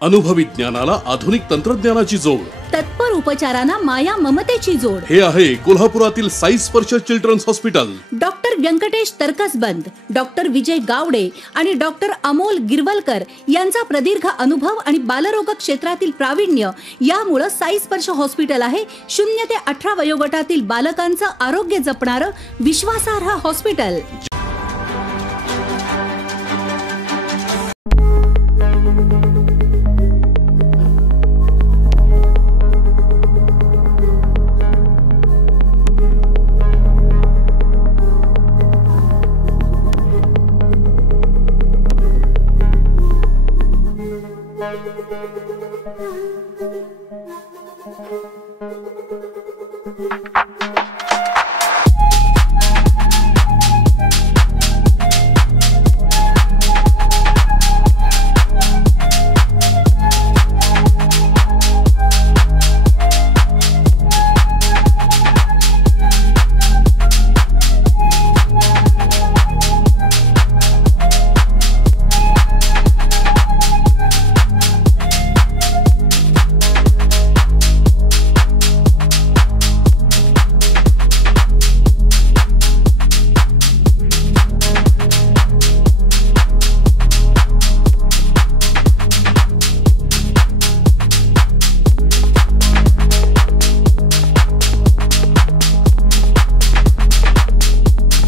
अनुभवी ज्ञानाला आधुनिक तंत्रज्ञानाची जोड, तत्पर उपचारांना माया ममतेची जोड. हे आहे कोल्हापुरातील Sai Sparsh children's hospital. Doctor Venkatesh Taraksaband, doctor Vijay Gawade आणि डॉक्टर अमोल गिरवलकर यांचा प्रदीर्घ अनुभव आणि बालरोग क्षेत्रातील प्रावीण्य यामुळे साई स्पर्श हॉस्पिटल आहे 0 ते 18 वयोगटातील बालकांचं आरोग्य जपणारं विश्वासार्ह हॉस्पिटल. Thank you.